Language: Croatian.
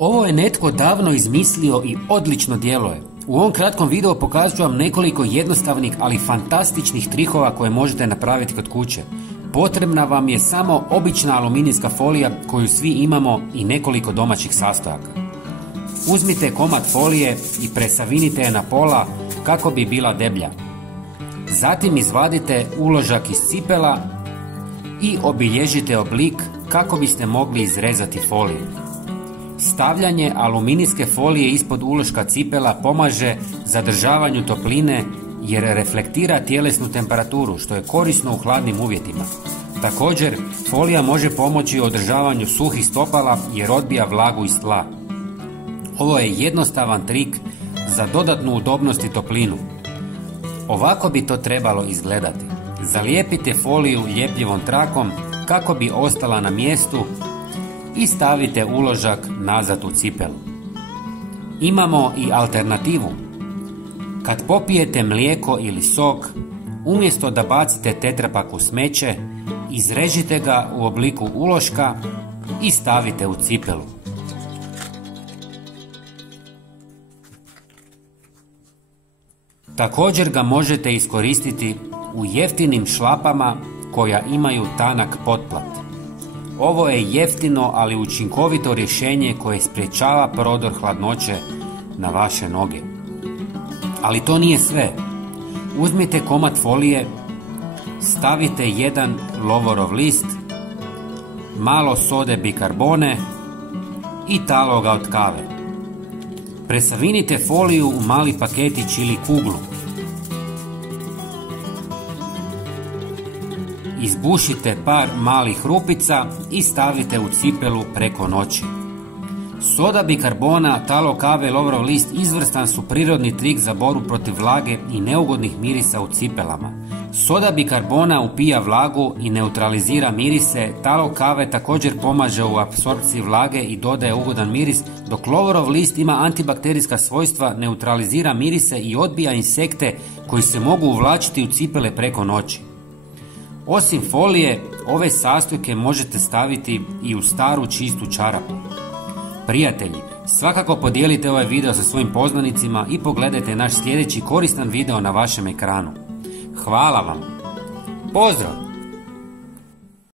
Ovo je netko davno izmislio i odlično djeluje. U ovom kratkom videu pokazat ću vam nekoliko jednostavnih, ali fantastičnih trikova koje možete napraviti kod kuće. Potrebna vam je samo obična aluminijska folija koju svi imamo i nekoliko domaćih sastojaka. Uzmite komad folije i presavinite je na pola kako bi bila deblja. Zatim izvadite uložak iz cipela i obilježite oblik kako biste mogli izrezati foliju. Stavljanje aluminijske folije ispod uloška cipela pomaže zadržavanju topline jer reflektira tjelesnu temperaturu, što je korisno u hladnim uvjetima. Također, folija može pomoći u održavanju suhih stopala jer odbija vlagu iz tla. Ovo je jednostavan trik za dodatnu udobnost i toplinu. Ovako bi to trebalo izgledati. Zalijepite foliju ljepljivom trakom kako bi ostala na mjestu i stavite uložak nazad u cipelu. Imamo i alternativu. Kad popijete mlijeko ili sok, umjesto da bacite tetrapak u smeće, izrežite ga u obliku uloška i stavite u cipelu. Također ga možete iskoristiti u jeftinim šlapama koja imaju tanak potplat. Ovo je jeftino, ali učinkovito rješenje koje sprječava prodor hladnoće na vaše noge. Ali to nije sve. Uzmite komad folije, stavite jedan lovorov list, malo sode bikarbone i taloga od kave. Presavinite foliju u mali paketić ili kuglu. Izbušite par malih rupica i stavite u cipelu preko noći. Soda bikarbona, talo kave i lovorov list izvrstan su prirodni trik za borbu protiv vlage i neugodnih mirisa u cipelama. Soda bikarbona upija vlagu i neutralizira mirise, talo kave također pomaže u apsorpciji vlage i dodaje ugodan miris, dok lovorov list ima antibakterijska svojstva, neutralizira mirise i odbija insekte koji se mogu uvlačiti u cipele preko noći. Osim folije, ove sastojke možete staviti i u staru čistu čarapu. Prijatelji, svakako podijelite ovaj video sa svojim poznanicima i pogledajte naš sljedeći koristan video na vašem ekranu. Hvala vam! Pozdrav!